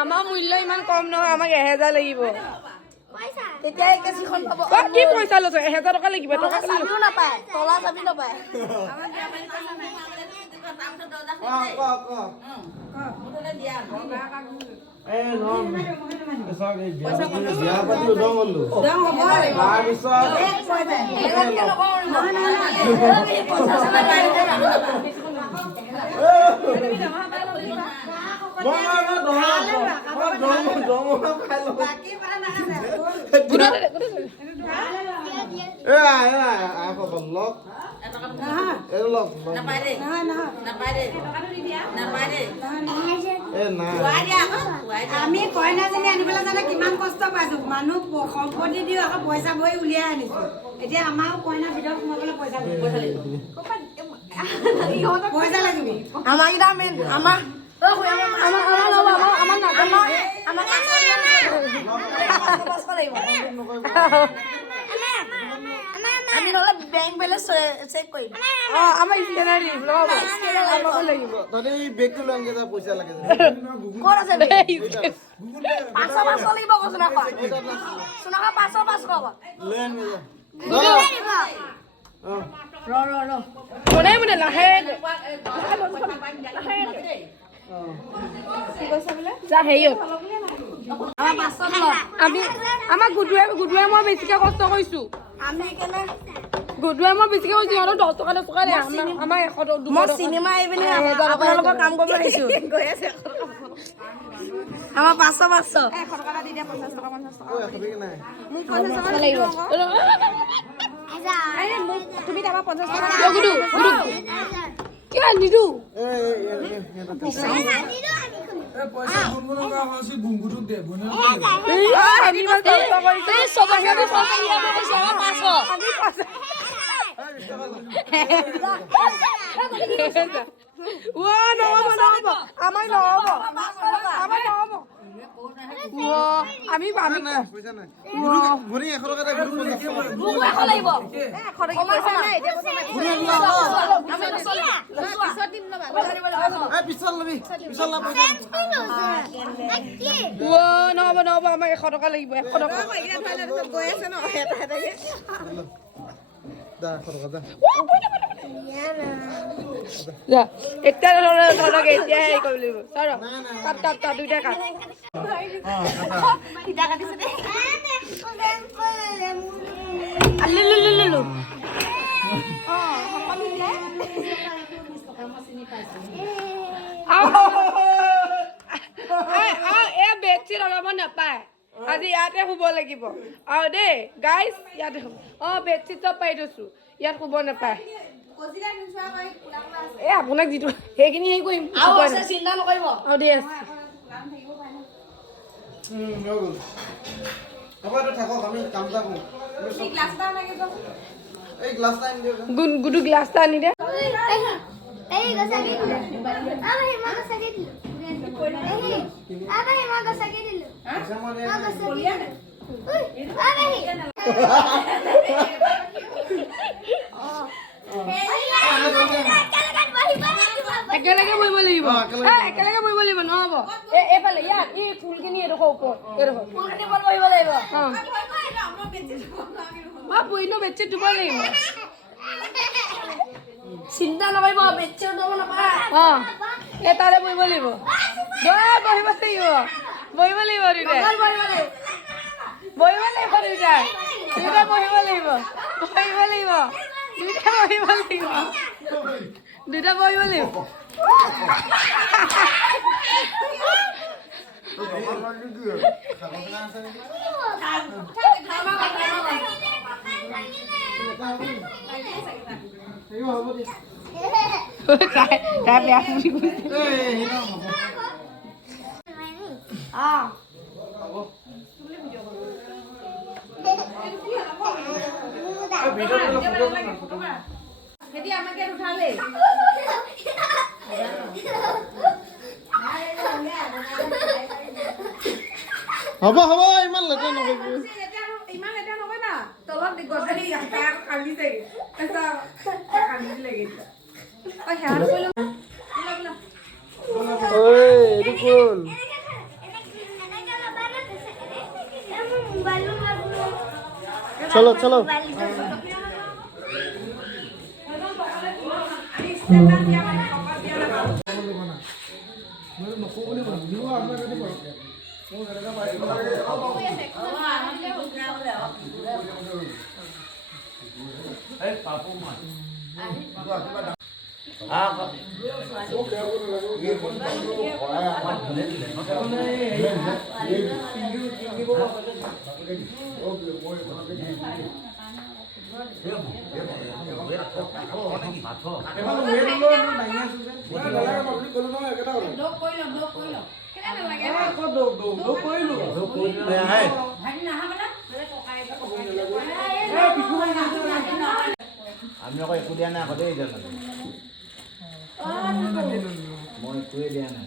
আমাৰ মূল্য ইমান কম নহয় আমাক 1000 লাগিব তেতিয়া কেছিখন পাব কি পইচা লৈছ 1000 টকা লাগিব টকা চাবিও নাপায় তলা চাবি নাপায় আমাৰ বিয়া পাতি পইচা নাই তাৰপিছত দৰ্জা খুলি দিয়া এ নম সব বিয়া পাতি উদং হলো উদং হ'ব তাৰপিছত এক পইচা এজনকে নকওঁ পইচা আমি কইনাজনী আনিবলৈ জানে কিমান কষ্ট পাইছো মানুহ সম্পত্তি দি আকৌ পইচা বহি উলিয়াই আনিছো এতিয়া আমাৰো কইনা ভিতৰত সোমাবলৈ পইচা লাগিব আমাৰ কিটা মেন আমাৰ আমি নহলে বেংক বেলেন্স চেক কৰিম আমাৰ স্কেনাৰ দিম লগাব লাগিব তহঁতে এই বেগটো লৈ আনকে পইচা লাগে ক'ত আছে 500 লাগিব সোনাখা সোনাখা 500 লৈ আনকে ৰ মনে লাহে আমাৰ গুডুৱে মই বেছিকে কষ্ট কৰিছো গুডুৱে মই বেছিকে কৈছো সিহঁতক 10 টকা 10 টকা আমাৰ 100 মই চিনেমা আহি পিনি আপোনালোকৰ কাম কৰিব আহিছো গৈ আছে আমাৰ 500 100 টকা দি দিয়া 50 টকা 50 টকা মোক 50 টকা লাগিব তুমি দাবা 50 টকা গুডু কিয় নিদু পইচা গুনগুনক আছে গুনগুনক দে বনে আমি কষ্ট কৰিছে সবাই পইচা 500 আমি পইচা নাই ভৰি 100 টকা দে গুনগুন লাগিব 100 টকা পইচা নাই পিছল লবি পিছল লা পইচা নহব আমাৰ 100 টকা লাগিব 100 টকা গৈ আছে ন দা 100 টকা দা যা এটা ধৰক এতিয়া হেৰি কৰিব লাগিব চৰ কাট দুইটা কাট কিটা কাটিছে দে আল্লু এ বেডশ্বীট অলপ নাপায় আজি ইয়াতে শুব লাগিব আৰু দেই গাইজ ইয়াতে বেডশ্বীট চব পাই থৈছো ইয়াত শুব নাপায় আপোনাক যিটো সেইখিনি হেৰি কৰিম চিন্তা নকৰিব দেই আছে গুডু গ্লাছ এটা আনি দে একেলগে বহিব লাগিব একেলগে বহিব লাগিব নহব এইফালে ইয়াত এই ফুলখিনি এডোখৰ ওপৰত এডোখৰ ফুলখিনি ওপৰত বহিব লাগিব বহিনো বেডশ্বীট ধুব লাগিব চিন্তা নকৰিব বেছি উঠাব নাপায় অঁ এই তাতে বহিব লাগিব বহিব লাগিব বহিব লাগিব দুইটাই বহিব লাগিব দুইটাই দুইটাই বহিব লাগিব বহিব লাগিব দুইটাই বহিব লাগিব দুইটা বহিব লাগিব তাই বেয়া ফুৰি গৈছে আমাকে উঠালে হ'ব হ'ব ইমান লেতেৰা নকৰিব ইমান লেতেৰা নকৰিবা তলত গছনি কান্দি চাগে কান্দি লাগি ঐ এইটো কোন চলো চলো আমি আকৌ একো দিয়া নাই আকৌ দেই মই একোৱে দিয়া নাই